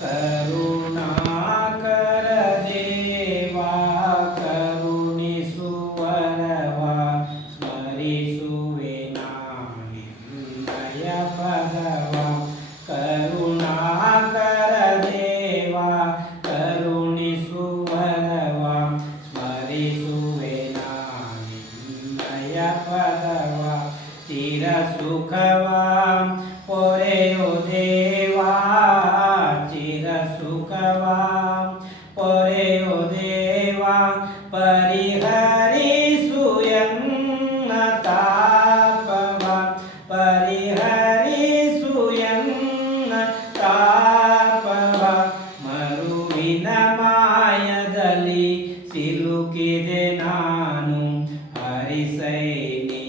ಕರುಣಾಕರ ದೇವಾ ಕರುಣಿಸುವರವ ಸ್ಮರಿಸುವೆ ನಾನಿನ್ನಯ ಪದವ. ಕರುಣಾಕರ ದೇವಾ ಕರುಣಿಸುವರವ ಸ್ಮರಿಸುವೆ ನಾನಿನ್ನಯ ಪದವ. ಚಿರ ಸುಖವ ಪೊರೆಯೋ ದೇವಾ ಚಿರ ಸುಖವ ಪೊರೆಯೋ ದೇವಾ ಪರಿಹರಿಸು ಎನ್ನ ತಾಪವ. ಪರಿಹರಿಸು ಎನ್ನ ತಾಪವ. ಮರುವಿನ ಮಾಯದಲ್ಲಿ ಸಿಲುಕಿದೆ ನಾನು ಹರಿಸೈ ನೀ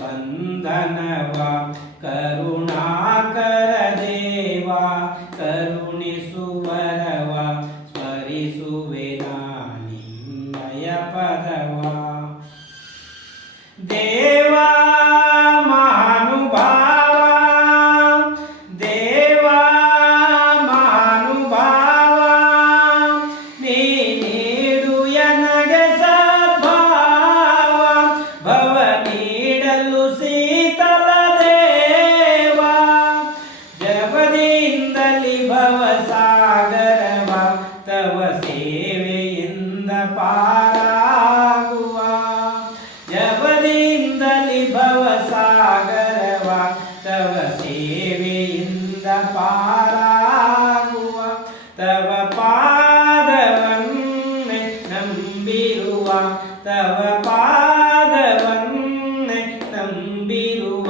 ಬಂಧನವ. ಕರುಣಾಕರ ದೇವಾ ಕರುಣಿಸುವರವ ಸ್ಮರಿಸುವೆ ನಾನಿನ್ನಯ ಪದವ. ದೇವಾ ಮಹಾನುಭಾವ ದೇವಾ ಮಹಾನುಭಾವ ನೀ ನೀಡು ಎನಗೆ ಸದ್ಭಾವ. ಭವ ನೀಡಲು ಶೀತಲ ದೇವಾ ಜಗದಿಂದಲಿ ಭವ ಸಾಗರವ ತವ ಸೇವೆಯಿಂದ ಪಾರಾಗುವ. ಜಗದಿಂದಲಿ ಭವ ಸಾಗರವ ತವ ಸೇವೆಯಿಂದ ಪಾರಾಗುವ. ತವ ಪಾದವನ್ನೇ ನಂಬಿರುವ ತವ ಪಾದವನ್ನೇ ನಂಬಿರುವ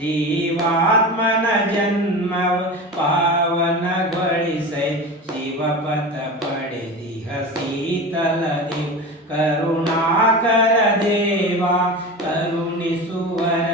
ಜೀವಾತ್ಮನ ಜನ್ಮವ ಪಾವನಗೊಳಿಸೈ ಶಿವಪಥ ಪಡೆದಿಹ ಶೀತಲ ದೇವ. ಕರುಣಾಕರ ದೇವಾ ಕರುಣಿಸುವರ